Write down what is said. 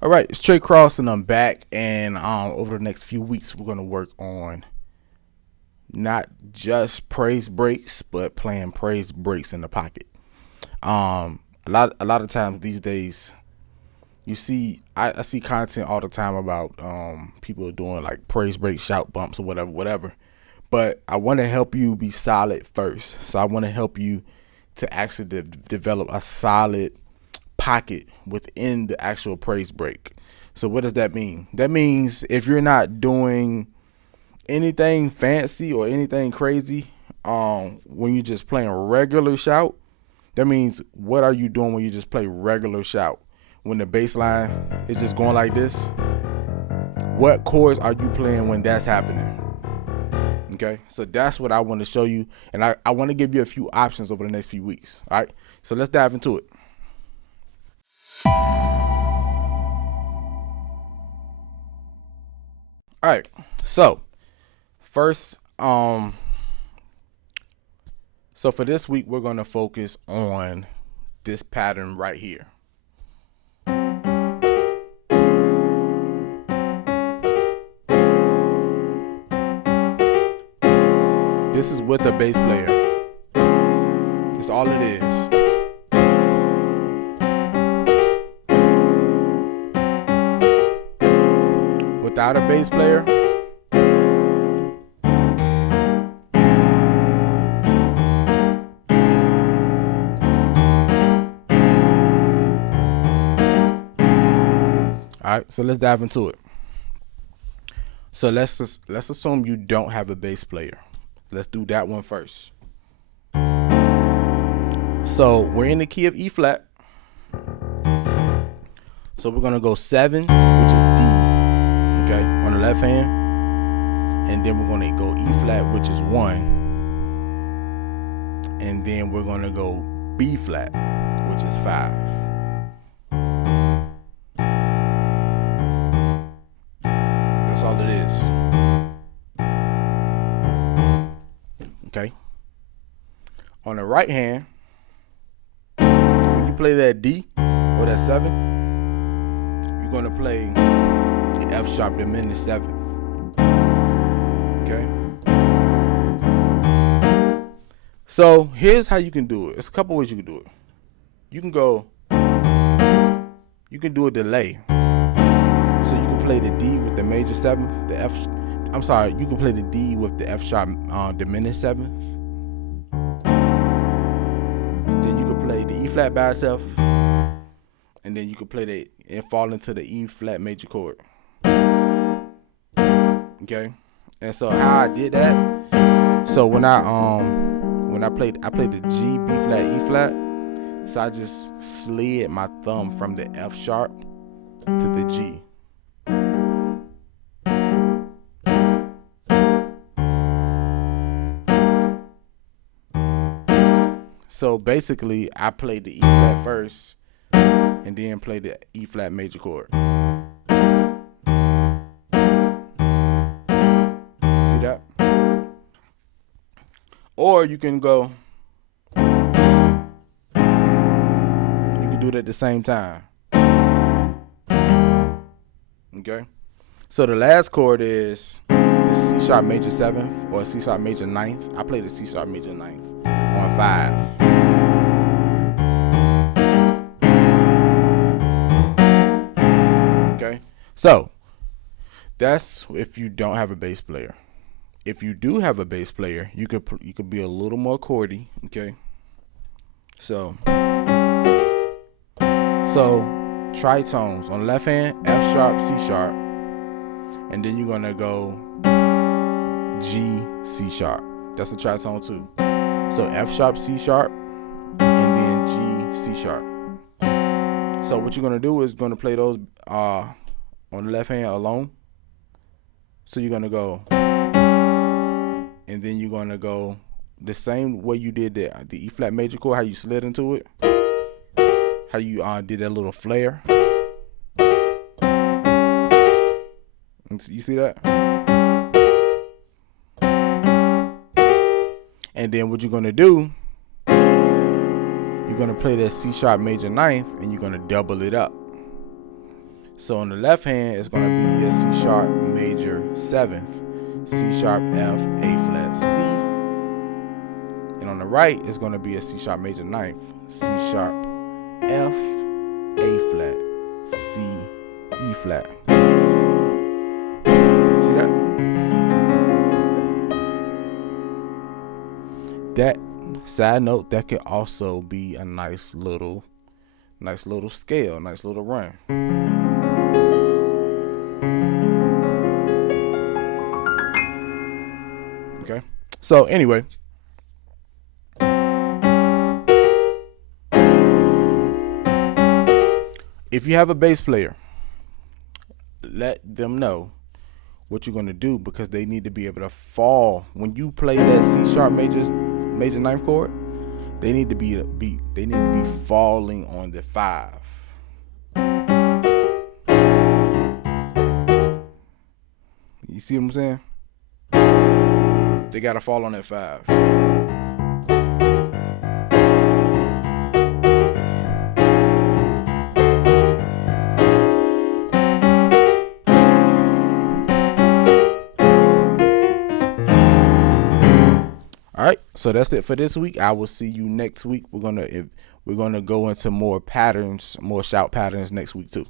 All right, it's Trey Cross, and I'm back. And over the next few weeks, we're gonna work on not just praise breaks, but playing praise breaks in the pocket. A lot of times these days, you see, I see content all the time about people doing like praise breaks, shout bumps, or whatever. But I want to help you be solid first. So I want to help you to actually develop a solid pocket within the actual praise break. So what does that mean? That means if you're not doing anything fancy or anything crazy, when you're just playing regular shout, that means what are you doing when you just play regular shout? When the bass line is just going like this, what chords are you playing when that's happening? Okay, so that's what I want to show you, and I want to give you a few options over the next few weeks. All right, so let's dive into it. All right, so first, so for this week, we're gonna focus on this pattern right here. This is with the bass player. It's all it is. Without a bass player, all right, so let's dive into it. So let's assume you don't have a bass player. Let's do that one first. So we're in the key of E flat. So we're gonna go 7, which is D, okay, on the left hand, and then we're gonna go E flat, which is 1, and then we're gonna go B flat, which is 5. That's all it is. Okay. On the right hand, when you play that D or that 7, you're gonna play the F sharp diminished 7th. Okay. So here's how you can do it. It's a couple ways you can do it. You can do a delay. So you can play the D with the major 7th, you can play the D with the F sharp diminished 7th. Then you can play the E flat by itself, and then you can play and fall into the E flat major chord. Okay, and so how I did that. So when I played the G, B flat, E flat. So I just slid my thumb from the F sharp to the G. So basically, I played the E flat first, and then played the E flat major chord. See that? Or you can do it at the same time. Okay? So the last chord is the C sharp major 7th or C sharp major 9th. I play the C sharp major 9th on 5. Okay? So that's if you don't have a bass player. If you do have a bass player, you could be a little more chordy, okay? So tritones on the left hand, F sharp, C sharp, and then you're gonna go G, C sharp. That's a tritone too. So F sharp, C sharp, and then G, C sharp. So what you're gonna do is gonna play those on the left hand alone. So you're gonna go, and then you're gonna go the same way you did the E flat major chord, how you slid into it, how you did that little flare. You see that? And then what you're gonna do, you're gonna play that C sharp major 9th, and you're gonna double it up. So on the left hand, it's going to be a C sharp major 7th, C sharp F, A flat, C. And on the right, it's going to be a C sharp major 9th, C sharp F, A flat, C, E flat. See that? That side note, that could also be a nice little scale, nice little run. Okay. So anyway, if you have a bass player, let them know what you're gonna do, because they need to be able to fall when you play that C sharp major 9th chord. They need to be falling on the 5. You see what I'm saying? They gotta fall on that 5. All right, so that's it for this week. I will see you next week. We're gonna go into more patterns, more shout patterns next week too.